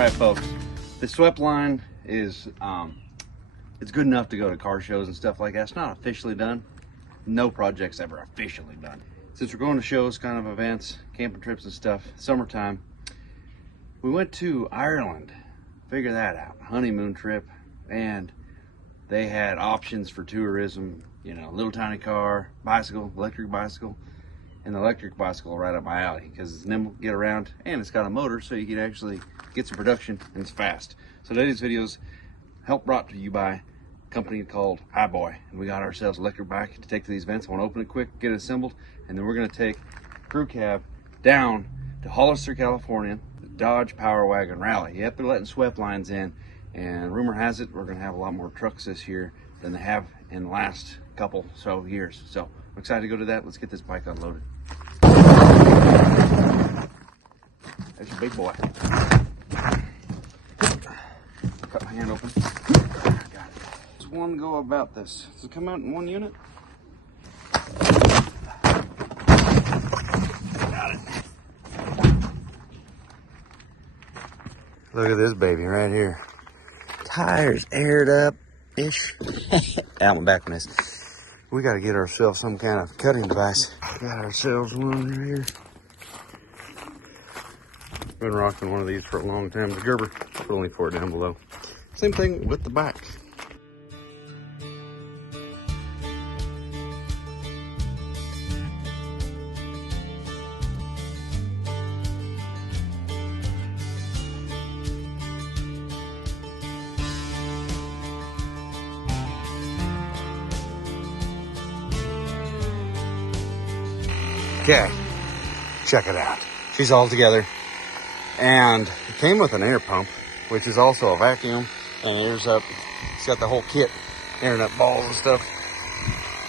right, folks, the swept line is it's good enough to go to car shows and stuff like that. It's not officially done. No project's ever officially done. Since we're going to shows, kind of events, camping trips and stuff, summertime, we went to Ireland. Figure that out. Honeymoon trip, and they had options for tourism, you know, little tiny car, bicycle, electric bicycle, and the electric bicycle right up my alley because it's nimble, get around, and it's got a motor so you can actually get some production and it's fast. So today's videos help brought to you by a company called Hiboy, and we got ourselves an electric bike to take to these events. I want to open it quick, get it assembled, and then we're going to take crew cab down to Hollister, California, the Dodge Powerwagon Rally. Yep, they're letting swept lines in, and rumor has it we're going to have a lot more trucks this year than they have in the last couple so years. So I'm excited to go to that. Let's get this bike unloaded. There's a big boy. Cut my hand open. Got it. Does one go about this? Does it come out in one unit? Got it. Look at this baby right here. Tires aired up-ish. Out my back on this. We got to get ourselves some kind of cutting device. Got ourselves one right here. Been rocking one of these for a long time. The Gerber, put only for it down below. Same thing with the back. Okay, check it out. She's all together. And it came with an air pump, which is also a vacuum, and it airs up. It's got the whole kit, airing up balls and stuff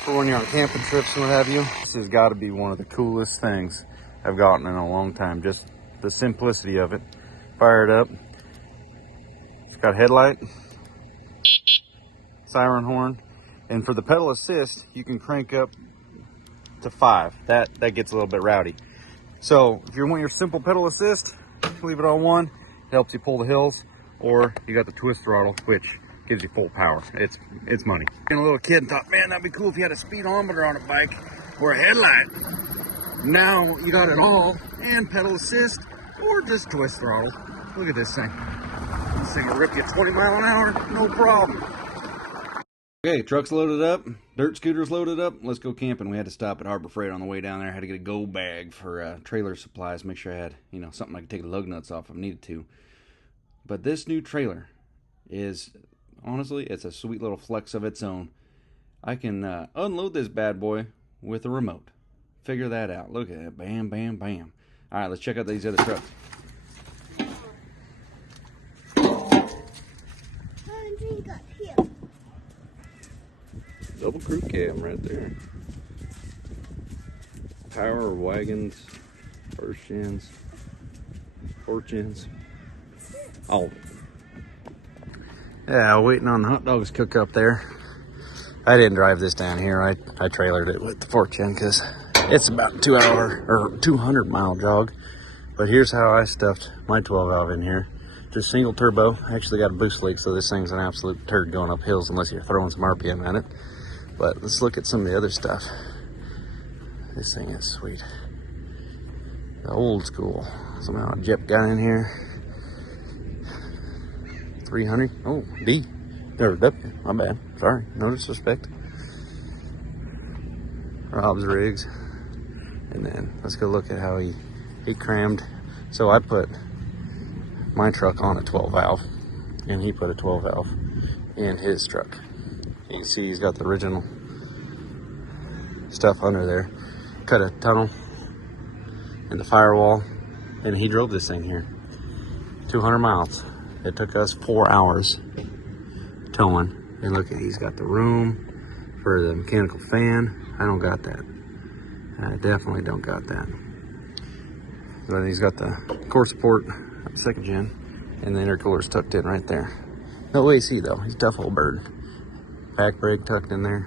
for when you're on camping trips and what have you. This has got to be one of the coolest things I've gotten in a long time. Just the simplicity of it. Fire it up. It's got a headlight, siren horn, and for the pedal assist, you can crank up to 5. That gets a little bit rowdy. So if you want your simple pedal assist, leave it on 1. It helps you pull the hills, or you got the twist throttle, which gives you full power. It's money. Being a little kid and thought, man, that'd be cool if you had a speedometer on a bike or a headlight. Now you got it all, and pedal assist, or just twist throttle. Look at this thing. This thing will rip you 20 miles an hour, no problem. Okay, truck's loaded up, dirt scooter's loaded up. Let's go camping. We had to stop at Harbor Freight on the way down there. I had to get a go bag for trailer supplies. Make sure I had, you know, something I could take the lug nuts off if I needed to. But this new trailer is, honestly, it's a sweet little flex of its own. I can unload this bad boy with a remote. Figure that out. Look at it. Bam, bam, bam. All right, let's check out these other trucks. Double crew cab right there. Power wagons, first gens, fourth gens, all of it. Yeah, waiting on the hot dogs cook up there. I didn't drive this down here. I trailered it with the fourth gen because it's about a 2-hour or 200 mile jog. But here's how I stuffed my 12 valve in here. Just single turbo. I actually got a boost leak, so this thing's an absolute turd going up hills unless you're throwing some RPM at it. But let's look at some of the other stuff. This thing is sweet. The old school. Somehow a Jep got in here. 300. Oh, D. Or W. My bad. Sorry. No disrespect. Rob's rigs. And then let's go look at how he crammed. So I put my truck on a 12 valve. And he put a 12 valve in his truck. You can see he's got the original stuff under there. Cut a tunnel in the firewall, and he drove this thing here. 200 miles. It took us 4 hours towing. And look, he's got the room for the mechanical fan. I don't got that. I definitely don't got that. So he's got the core support, second gen, and the intercooler's tucked in right there. No AC though. He's a tough old bird. Back brake tucked in there.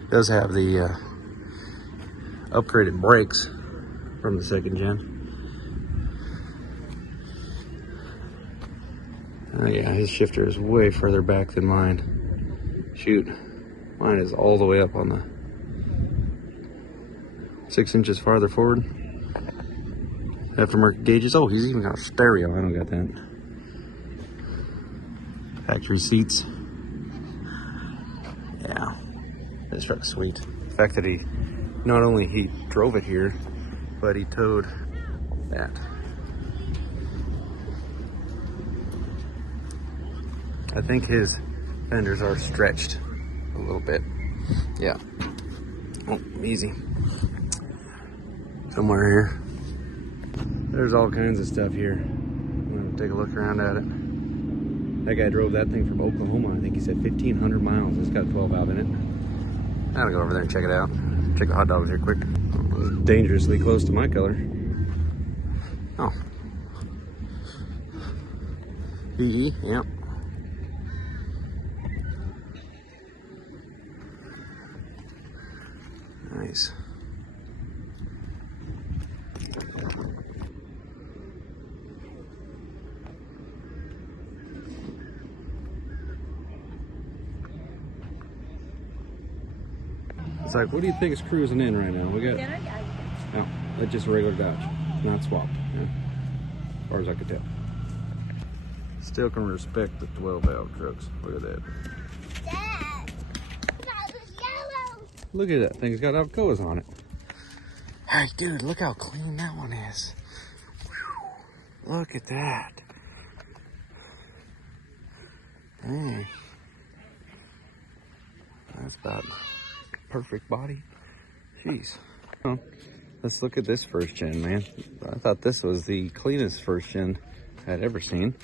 It does have the upgraded brakes from the second gen. Oh yeah, his shifter is way further back than mine. Shoot, mine is all the way up on the 6 inches farther forward. Aftermarket gauges. Oh, he's even got a stereo. I don't got that. Factory seats. Yeah, this truck's sweet. The fact that he not only he drove it here, but he towed that. I think his fenders are stretched a little bit. Yeah. Oh, easy. Somewhere here. There's all kinds of stuff here. I'm gonna take a look around at it. That guy drove that thing from Oklahoma. I think he said 1,500 miles. It's got a 12 valve in it. I gotta go over there and check it out. Check the hot dogs here quick. It's dangerously close to my color. Oh. EE, yep. Nice. It's like, what do you think is cruising in right now? We got, no, that's just a regular Dodge, not swapped, yeah, as far as I could tell. Still can respect the 12 valve trucks. Look at that. Dad, that was yellow. Look at that thing, it's got Alcoas on it. Hey, dude, look how clean that one is. Whew. Look at that. Dang. That's about perfect body. Jeez. Well, let's look at this first gen, man. I thought this was the cleanest first gen I'd ever seen.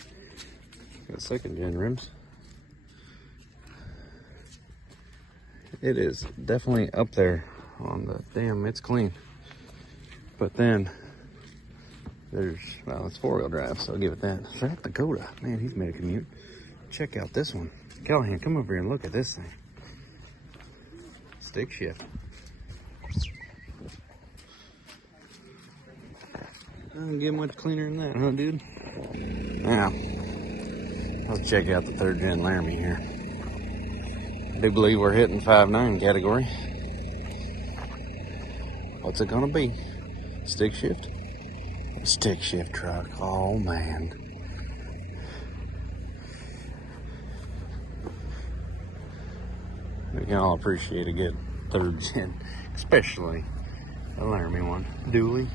Got second gen rims. It is definitely up there on the damn, it's clean. But then there's, well, it's 4-wheel drive, so I'll give it that. South Dakota, man, he's made a commute. Check out this one. Callahan, come over here and look at this thing. Stick shift. Doesn't get much cleaner than that, huh, dude? Now, let's check out the 3rd gen Laramie here. I do believe we're hitting 5.9 category. What's it gonna be? Stick shift? Stick shift truck. Oh man. We can all appreciate a good 3rd gen, especially a Laramie one. Dually,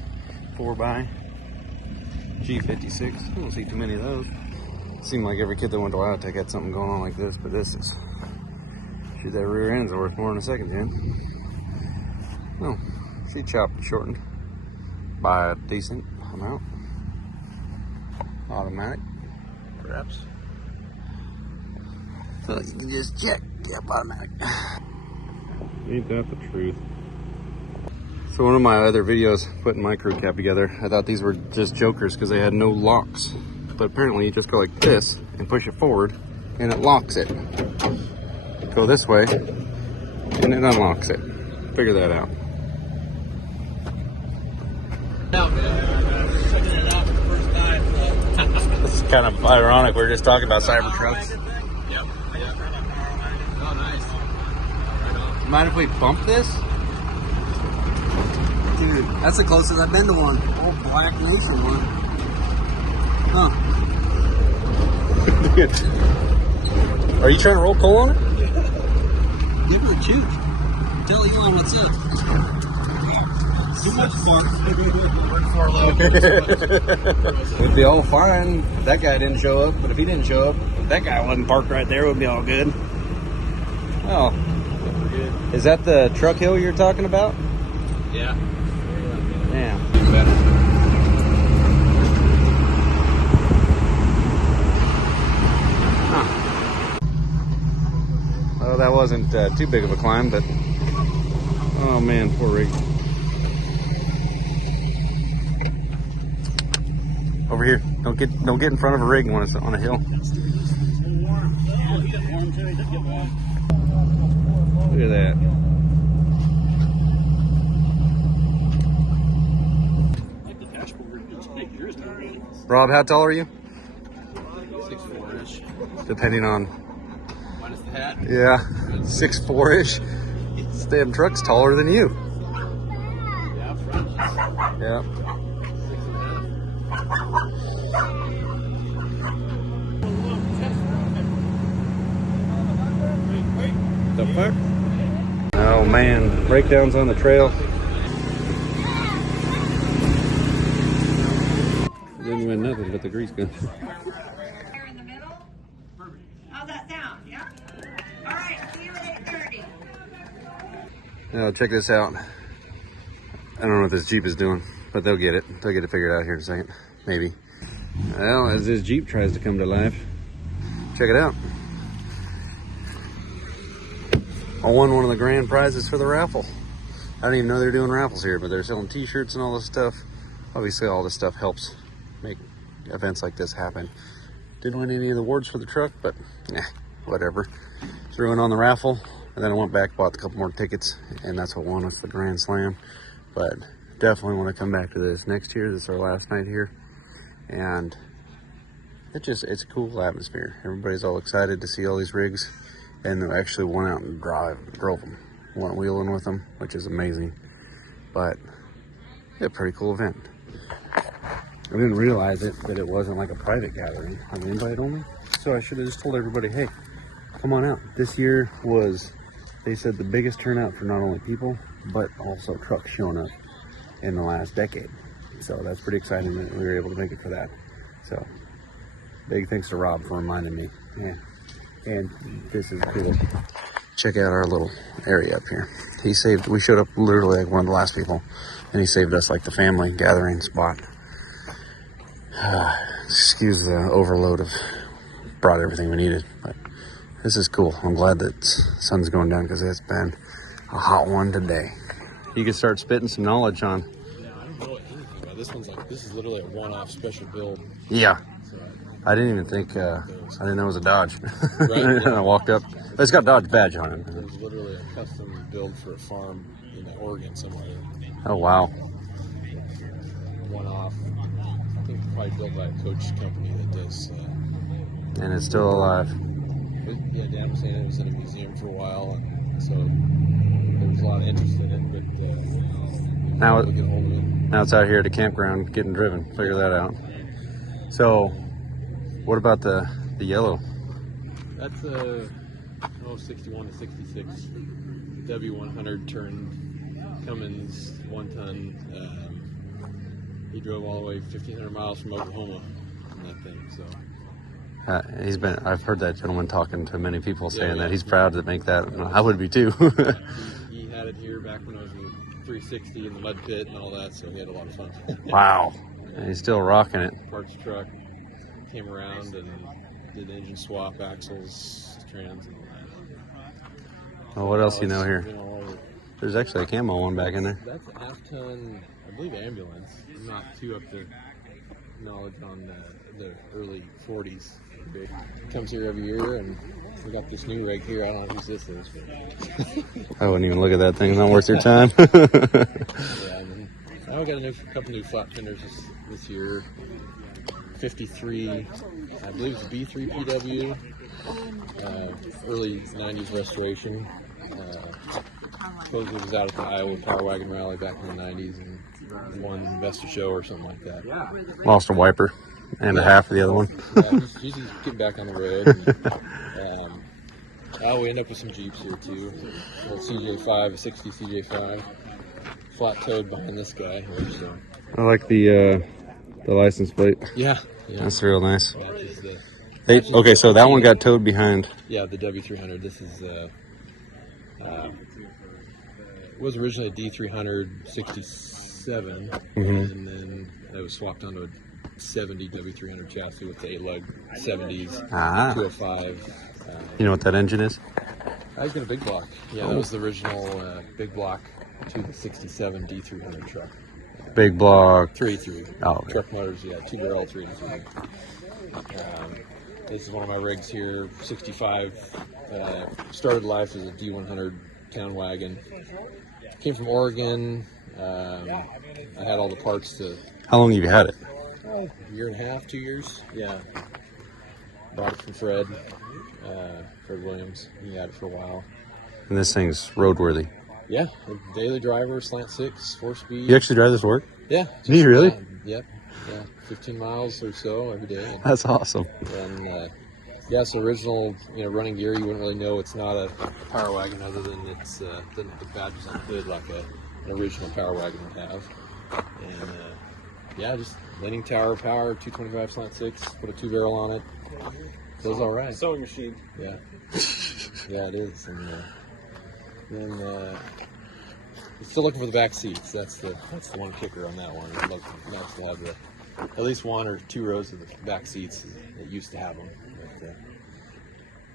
4x, G56. I don't see too many of those. Seemed like every kid that went to Wildtech had something going on like this, but this is, shoot, that rear end's worth more than a 2nd gen. Oh, she chopped and shortened by a decent amount. Automatic, perhaps. So you can just check. Yep, automatic. Ain't that the truth? So one of my other videos putting my crew cab together, I thought these were just jokers because they had no locks. But apparently you just go like this and push it forward and it locks it. Go this way and it unlocks it. Figure that out. It's kind of ironic. We were just talking about Cybertrucks. Yep. Oh, nice. Right on. Mind if we bump this? Dude, that's the closest I've been to one. Old Black Nation one. Huh. Are you trying to roll coal on it? Give it a chew. Tell Elon what's up. Too much fun. We'd be all fine if that guy didn't show up, but if he didn't show up, if that guy wasn't parked right there, it would be all good. Oh. Is that the truck hill you're talking about? Yeah. Damn. Better. Huh. Well, that wasn't too big of a climb, but oh man, poor rig. Over here. Don't get in front of a rig when it's on a hill. Look at that. Like the dashboard. It's big. Yours not really. Rob, how tall are you? 6'4"-ish. depending on. Minus the hat. Yeah, 6'4"-ish. This damn truck's taller than you. Yeah, front. Yeah. 6.5. The fuck? Oh man, breakdowns on the trail. Didn't win nothing but the grease gun. There in the middle. How's that sound? Yeah? All right, see you at 8:30. Now check this out. I don't know what this Jeep is doing, but they'll get it. They'll get it figured out here in a second, maybe. Well, as this Jeep tries to come to life, check it out. I won one of the grand prizes for the raffle. I didn't even know they're doing raffles here, but they're selling t-shirts and all this stuff. Obviously all this stuff helps make events like this happen. Didn't win any of the awards for the truck, but whatever. Threw in on the raffle, and then I went back, bought a couple more tickets, and that's what won us the Grand Slam. But definitely want to come back to this next year. This is our last night here, and it's a cool atmosphere. Everybody's all excited to see all these rigs, and they actually went out and drove them, went wheeling with them, which is amazing. But a pretty cool event. I didn't realize that it wasn't like a private gathering, an invite only. So I should have just told everybody, hey, come on out. This year was, they said, the biggest turnout for not only people, but also trucks showing up in the last decade. So that's pretty exciting that we were able to make it for that. So big thanks to Rob for reminding me. Yeah. And this is cool. Check out our little area up here. We showed up literally like one of the last people, and he saved us like the family gathering spot. Excuse the overload of brought everything we needed, but this is cool. I'm glad that sun's going down because it's been a hot one today. You can start spitting some knowledge on. Yeah, I don't know anything about this. This is literally a one-off special build. Yeah. I didn't even think, I didn't know it was a Dodge. Right, yeah. I walked up. It's got Dodge badge on it. It was literally a custom build for a farm in Oregon somewhere. Oh, wow. One-off. I think probably built by a coach company that does. And it's still alive. Yeah, Dan was saying it was in a museum for a while, and so there was a lot of interest in it. But now get hold of it. Now it's out here at a campground getting driven. Figure that out. So, what about the yellow? That's a 61 to 66 W100 turn Cummins 1-ton. He drove all the way 1,500 miles from Oklahoma on that thing. So I've heard that gentleman talking to many people saying yeah. that he's proud to make that. I would be too. he had it here back when I was in 360 in the mud pit and all that, so he had a lot of fun. Wow. And he's still rocking it. Parts truck, came around and did engine swap, axles, trans, and all that. Well, what else you know here? You know, There's actually a camo one back in there. that's a half-ton, I believe, ambulance. I'm not too up to knowledge on the early 40s. It comes here every year, and we got this new rig here. I don't know whose this is. But I wouldn't even look at that thing. It's not worth your time. yeah, and then now we got a couple new flat fenders this year. 53, I believe it's a B3 PW, early 90s restoration. Supposedly was out at the Iowa Powerwagon Rally back in the 90s and won Best of Show or something like that. Lost a wiper and a half of the other one. Yeah, he's getting back on the road. And, we end up with some Jeeps here too. A CJ5, a 60 CJ5, flat toed behind this guy here. So. I like the license plate. Yeah. That's real nice. Okay, so that one got towed behind. Yeah, the W300. This is it was originally a D300 67, and then it was swapped onto a 70 W300 chassis with the 8-lug 70s, 205. You know what that engine is? I got a big block. Yeah, that was the original big block to the 67 D300 truck. Big block. 3.3. Oh, okay. Truck motors, yeah, 2-barrel 3.3. This is one of my rigs here, 65. Started life as a D100 town wagon. Came from Oregon. I had all the parts to. How long have you had it? A year and a half, 2 years. Yeah. Brought it from Fred Williams. He had it for a while. And this thing's roadworthy. Yeah, daily driver, slant 6, 4-speed. You actually drive this to work? Yeah. Do you really? Yep. Yeah, 15 miles or so every day. That's awesome. And yeah, so original, running gear, you wouldn't really know it's not a power wagon other than it's the badges on the hood like an original power wagon would have. And yeah, just leaning tower power, 225 slant 6, put a 2-barrel on it. Feels all right. Sewing machine. Yeah. Yeah, it is. And then still looking for the back seats. That's the one kicker on that one. It's nice to have at least 1 or 2 rows of the back seats. It used to have them. But,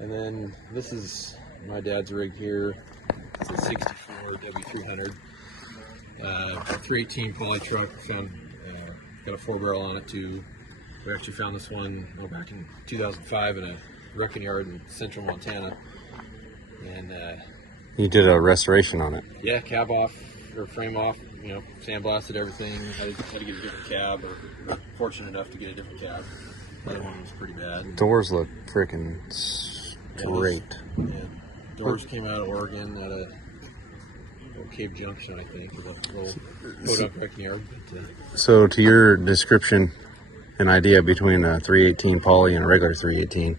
and then this is my dad's rig here. It's a 64 W300. 318 poly truck. Found got a 4-barrel on it too. We actually found this one back in 2005 in a wrecking yard in central Montana. And You did a restoration on it. yeah, cab off or frame off. Sandblasted everything. Had to get a different cab, or fortunate enough to get a different cab. The other one was pretty bad. Doors look freaking great. Yeah, doors came out of Oregon at a Cave Junction, I think, with a little put-up wrecking yard. But, So to your description, an idea between a 318 poly and a regular 318.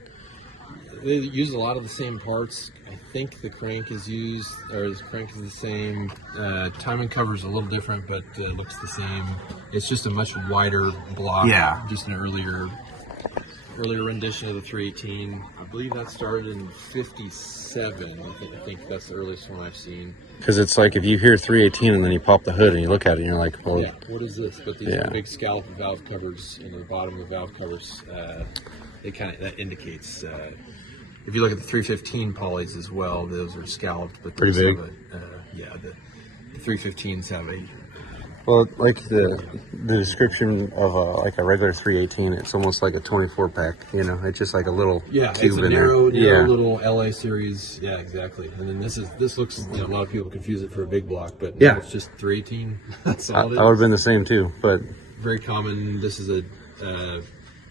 they use a lot of the same parts. I think the crank is used, or the crank is the same. Timing cover is a little different, but looks the same. It's just a much wider block. Yeah. Just an earlier rendition of the 318. I believe that started in '57. I think that's the earliest one I've seen. Because it's like if you hear 318 and then you pop the hood and you look at it and you're like, well, Yeah, what is this? But these Yeah. big scallop valve covers, the bottom of the valve covers, that indicates. If you look at the 315 polys as well, those are scalloped, but Pretty those big. have the 315s have a. well, like the description of like a regular 318, it's almost like a 24 pack. It's just like a little Yeah, tube it's a in narrow there. little LA series. Yeah, exactly. And then this looks. A lot of people confuse it for a big block, but Yeah. it's just 318. That's I all it would have is. been the same too, but Very common. This is a.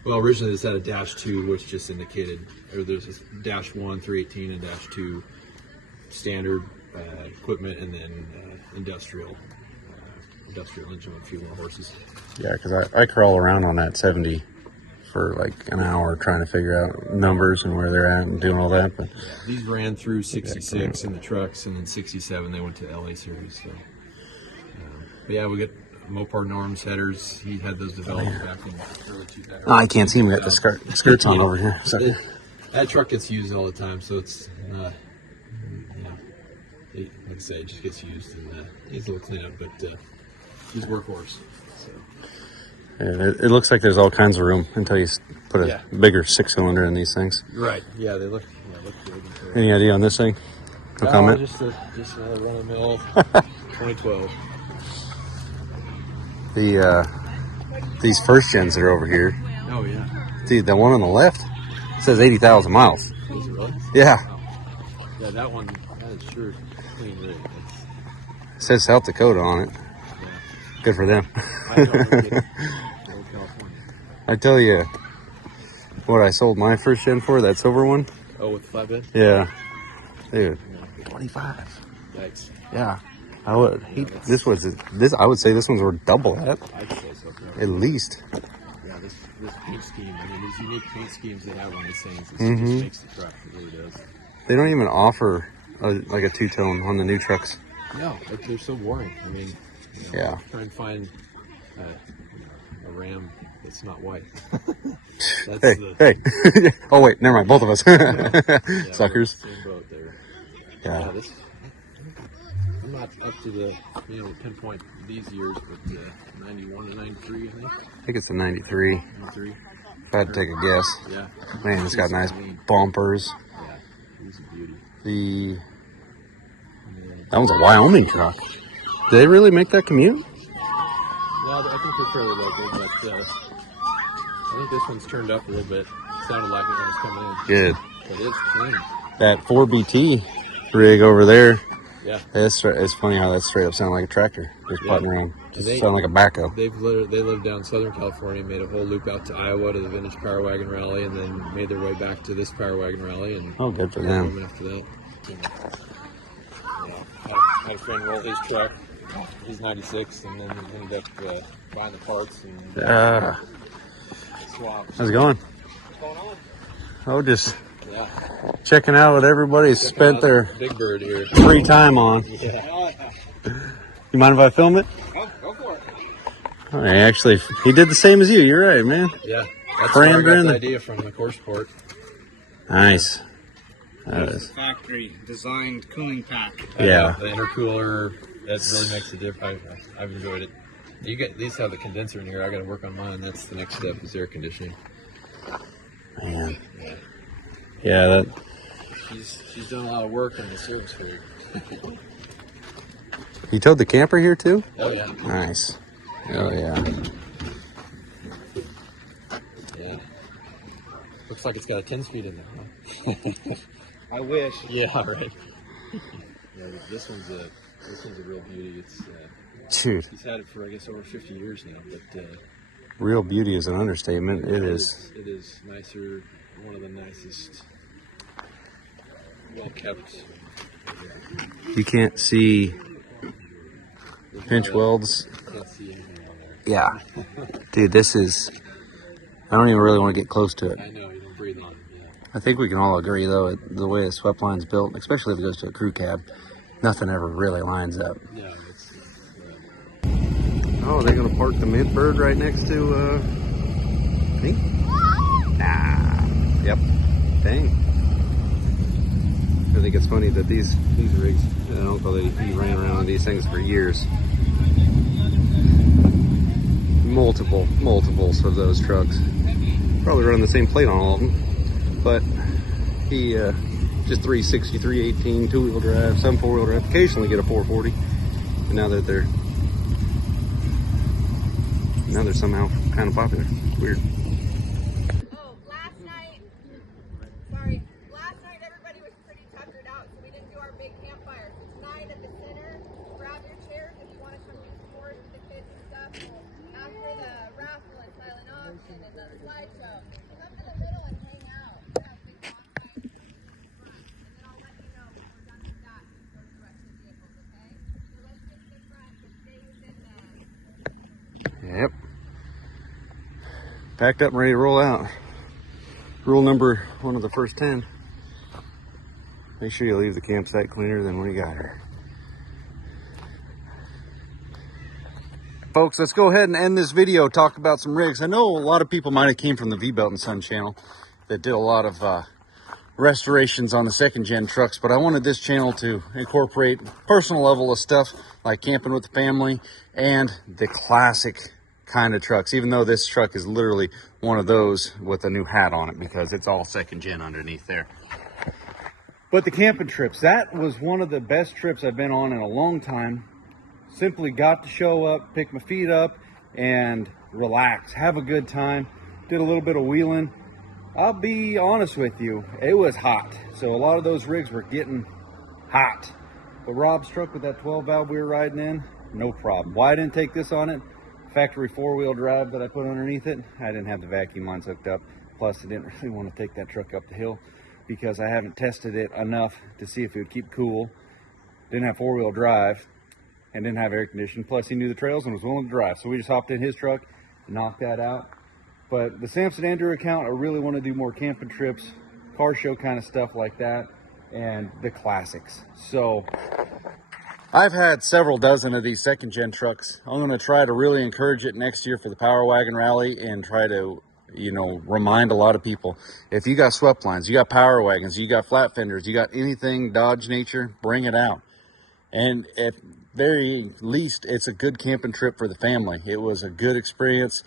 Originally this had a -2, which just indicated, or there's a -1 318 and -2 standard equipment, and then industrial engine with a few more horses. yeah, because I crawl around on that 70 for like an hour trying to figure out numbers and where they're at and doing all that. But These ran through 66 in the trucks, and then 67 they went to LA series. So, but yeah, we got Mopar Norm's headers. He had those developed back in early 2000. I can't see him. We got the skirts on over here. So. That truck gets used all the time, so it's like I say, it just gets used and needs a little cleanup, but he's a workhorse. So. Yeah, it looks like there's all kinds of room until you put a bigger 6-cylinder in these things. Right. Yeah, they look good. Any idea on this thing? No comment? Just another run-of-the-mill 2012. These first gens that are over here, Oh yeah. dude, the one on the left says 80,000 miles. Is it really? Yeah, Yeah, that is sure clean rig. it says South Dakota on it. Yeah. Good for them. I don't know. California. I tell you what I sold my first gen for, that silver one. Oh, with the flatbed? Yeah, dude, 25. Yikes. Yeah, I would. I would say this one's worth double that I'd say so. at least. Yeah, this paint scheme, these unique paint schemes they have on these things, it Mhm. just makes the truck. It really does. They don't even offer like a two-tone on the new trucks. No, they're so boring. Yeah. Try and find a Ram that's not white. That's Hey. Oh wait, never mind. Both of us. Yeah, Suckers. Same boat there. Yeah. I'm not up to the pinpoint these years, but 91 and 93, I think. I think it's a 93. 93. If I had to take a guess. Yeah. Man, it's got nice bumpers. Yeah. He's a beauty. That one's a Wyoming truck. Did they really make that commute? Well, I think they're fairly local, but I think this one's turned up a little bit. Sounded like it when it's coming in. Good. But it's clean. That 4BT rig over there Yeah. It's funny how that straight up sounded like a tractor just putting around. Just sound like a backhoe. They live down in Southern California, made a whole loop out to Iowa to the vintage Powerwagon Rally, and then made their way back to this Powerwagon Rally. And oh, good for them. After that, had a friend roll his truck. He's 96, and then he ended up buying the parts and swaps. How's it going? What's going on? Oh, just checking out what everybody's spent their Big Bird here. free time on. Yeah. You mind if I film it? Oh, go for it. All right, actually, he did the same as you. You're right, man. Yeah, that's where I Crammed got in the the- idea from the course port. Nice. That is. Factory designed cooling pack. Yeah. The intercooler, that really makes a difference. I've enjoyed it. You get these have the condenser in here. I got to work on mine. That's the next step is air conditioning. Man. Yeah, that. She's done a lot of work in the service for you. You towed the camper here too? Oh yeah. Nice. Oh yeah. Yeah. Looks like it's got a 10-speed in there. Huh? I wish. Yeah, right. Yeah, this one's a real beauty. It's Dude, he's had it for I guess over 50 years now, but real beauty is an understatement. It is. It is nicer. One of the nicest, well kept. You can't see pinch welds. Can't see anything on there. Yeah. Dude, this is. I don't even really want to get close to it. I know you don't breathe on it. Yeah. I think we can all agree, though, the way a swept line's built, especially if it goes to a crew cab, nothing ever really lines up. Yeah, it's Oh, they're going to park the Midbird right next to, me? Nah. Yep. Dang. I think it's funny that these rigs, Uncle, he ran around on these things for years. Multiples of those trucks. Probably running the same plate on all of them. But he, just 360, 318, two-wheel drive, some four-wheel drive, occasionally get a 440. And now that they're somehow kind of popular. Weird. Oh, last night everybody was pretty tuckered out, so we didn't do our big campfire. So tonight at the center, grab your chairs if you want to come do sports with the kids and stuff. After the raffle and silent auction and the slideshow, come to the middle and hang out. We'll have big bonfires in front, and then I'll let you know when we're done with that and go to the rest of the vehicles, okay? So let's get to the front and stay within the... Yep. Packed up and ready to roll out. Rule number one of the first 10. Make sure you leave the campsite cleaner than when you got here. Folks, let's go ahead and end this video, talk about some rigs. I know a lot of people might have came from the V-Belt and Son channel that did a lot of restorations on the second gen trucks, but I wanted this channel to incorporate personal level of stuff like camping with the family and the classic kind of trucks, even though this truck is literally one of those with a new hat on it because it's all second gen underneath there. But the camping trips, that was one of the best trips I've been on in a long time. Simply got to show up, pick my feet up, and relax, have a good time. Did a little bit of wheeling. I'll be honest with you, it was hot. So a lot of those rigs were getting hot. But Rob's truck with that 12 valve we were riding in, no problem. Why I didn't take this on it? Factory four-wheel drive that I put underneath it, I didn't have the vacuum lines hooked up. Plus, I didn't really want to take that truck up the hill because I haven't tested it enough to see if it would keep cool. Didn't have four-wheel drive and didn't have air conditioning. Plus, he knew the trails and was willing to drive. So we just hopped in his truck, knocked that out. But the Samson Andrew account, I really want to do more camping trips, car show kind of stuff like that, and the classics. So I've had several dozen of these second gen trucks. I'm going to try to really encourage it next year for the Powerwagon Rally and try to, remind a lot of people, if you got swept lines, you got power wagons, you got flat fenders, you got anything Dodge nature, bring it out. And at very least, it's a good camping trip for the family. It was a good experience.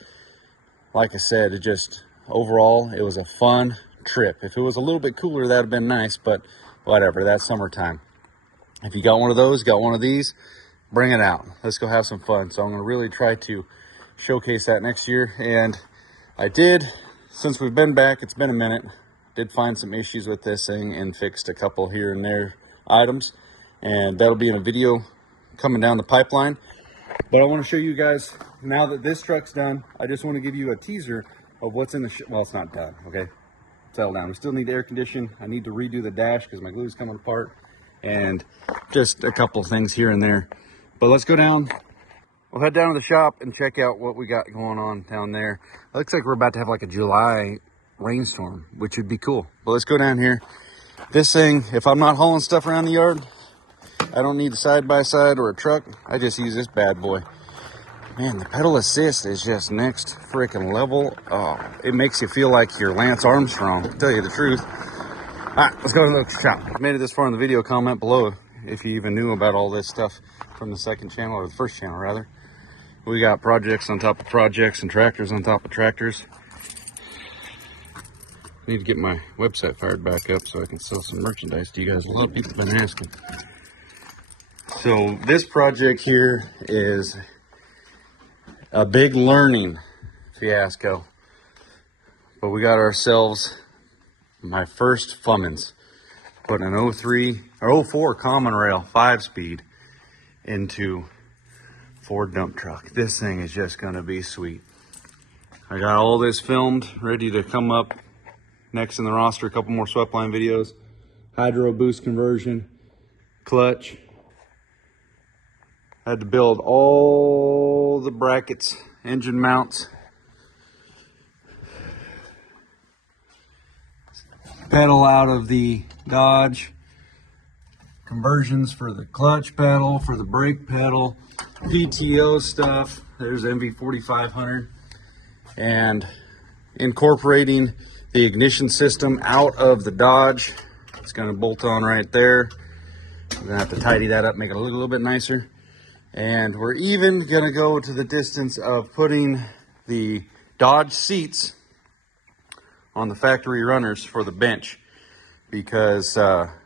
Like I said, overall, it was a fun trip. If it was a little bit cooler, that would have been nice, but whatever, that's summertime. If you got one of those, got one of these, bring it out. Let's go have some fun. So I'm going to really try to showcase that next year. And I did, since we've been back, it's been a minute, did find some issues with this thing and fixed a couple here and there items. and that'll be in a video coming down the pipeline. But I want to show you guys, now that this truck's done, I just want to give you a teaser of what's in the well, it's not done, okay? Settle down. We still need air condition. I need to redo the dash because my glue's coming apart, and just a couple of things here and there. But let's go down. We'll head down to the shop and check out what we got going on down there. It looks like we're about to have like a July rainstorm, which would be cool. But let's go down here. This thing, if I'm not hauling stuff around the yard, I don't need a side-by-side or a truck. I just use this bad boy. Man, the pedal assist is just next freaking level. Oh, it makes you feel like you're Lance Armstrong, to tell you the truth. All right, let's go to the shop. If you made it this far in the video, comment below if you even knew about all this stuff from the second channel, or the first channel rather. We got projects on top of projects and tractors on top of tractors. I need to get my website fired back up so I can sell some merchandise to you guys. A lot of people have been asking. So this project here is a big learning fiasco, but we got ourselves my first Fummins, putting an 03 or 04 common rail 5-speed into Ford dump truck. This thing is just gonna be sweet. I got all this filmed, ready to come up next in the roster. A couple more swept line videos, hydro boost conversion, clutch. Had to build all the brackets, engine mounts, pedal out of the Dodge, conversions for the clutch pedal, for the brake pedal, PTO stuff. There's MV4500, and incorporating the ignition system out of the Dodge. It's going to bolt on right there. We're going to have to tidy that up, make it a little bit nicer. And we're even going to go to the distance of putting the Dodge seats on the factory runners for the bench, because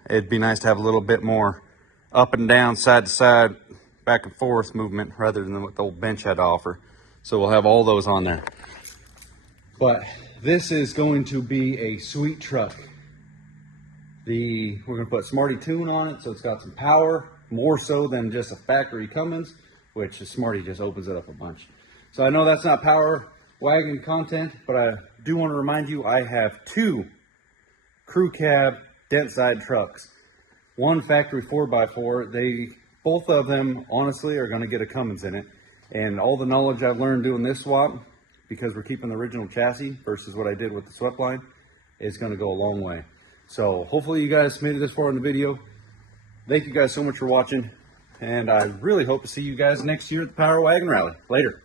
it'd be nice to have a little bit more up and down, side to side, back and forth movement rather than what the old bench had to offer. So we'll have all those on there. But this is going to be a sweet truck. We're going to put Smarty Tune on it, so it's got some power, more so than just a factory Cummins, which Smarty just opens it up a bunch. So I know that's not power wagon content, but I do want to remind you I have 2 crew cab dent side trucks. One factory 4x4. Both of them honestly are going to get a Cummins in it, and all the knowledge I've learned doing this swap, because we're keeping the original chassis versus what I did with the swept line, is going to go a long way. So hopefully you guys made it this far in the video. Thank you guys so much for watching, and I really hope to see you guys next year at the Powerwagon Rally. Later.